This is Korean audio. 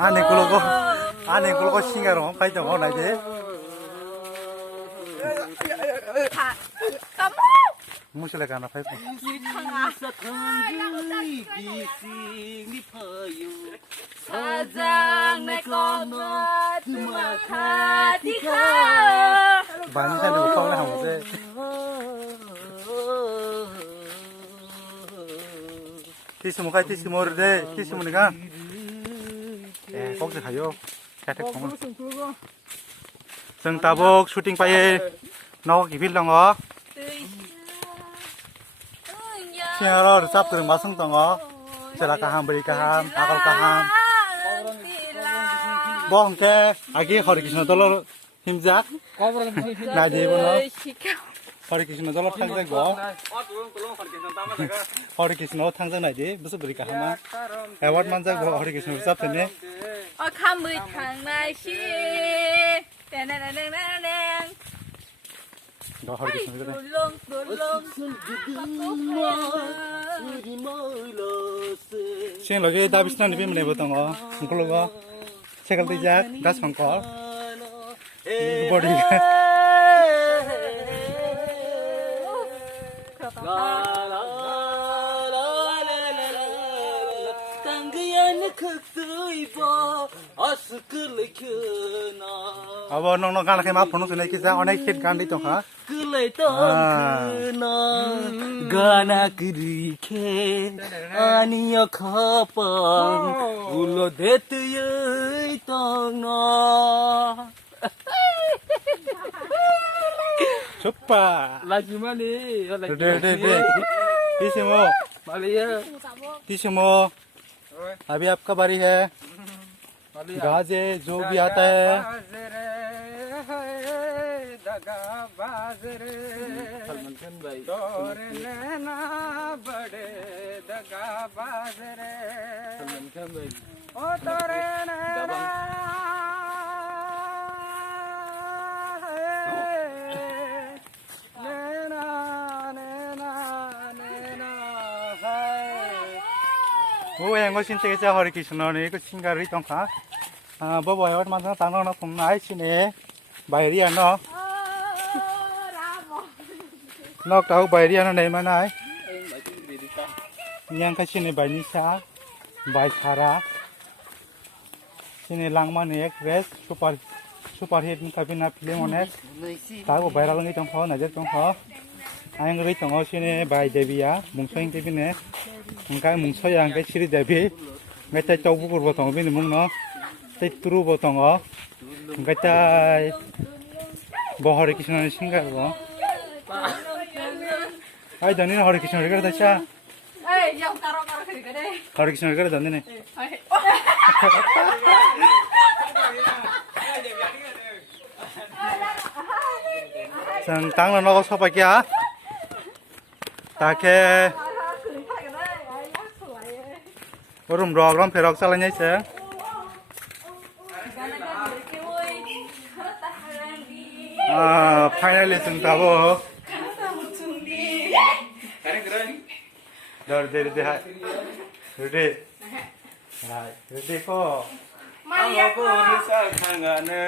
안에 그러고 싱가로 파이터 뭐 나지? 무실래 가나 파이터. 많이 살고 파울을 하면 돼. 티스모가 티스모르데 티스모니가 예, 거기서 가요. 캐릭 공을. 정답복 슈팅 파일 나와 기빌랑어. 시야로 삽들 마승덩어. 제라카함 브리카함 아갈카함. 뭐 함께 아기 허리키스노 돌로 힘작. 나디보노. 허리키스노 돌로 탕자고. 허리키스노 탕자 나디 무슨 브리카함아. 에워드 만자고 허리키스노 삽드네. 감의 탕나시. 땡땡땡땡땡. 너 허리키스노 그래. 시행 lagi dabis na nibi mene botong o ngkolo go sekal tijak das hongkol body abo nong nong kan kema phone sunai kisa onek hit gan di tong ha Gana kirike aniya khapang ulo detye tongna ceppa lagi mani de tisimo Malia tisimo अभी आपका बारी है गाजे जो भी आता है Salman Khan bhai Salman Khan bhai वो एंगो सिंचे के हरि कृष्ण ने को सिंगारी तंखा बो बय माथा तानो न खुम नाय सिने बायरिया न नक ताउ बायरिया न नै मानाय yang ka sini bainisa bai sara sini langma ne express super hit ni kabina film onek ta go viral ngi tong pho najer tong pho ang ri tong sini bai debiya mungsoing tebine ngkai mungsoy ang kai siri debi ngai tai chau bukur bo tong bini mung no tai turu bo tong ngai tai bo hare krishna ni singar bo ai dani hare krishna ri kada cha hare krishna ri kada dani ne sang tang la no ko sopa kya take rum rok ram pherok salanya se finally sung tabo dar de de ha ready ready ko Maria ko sa khangane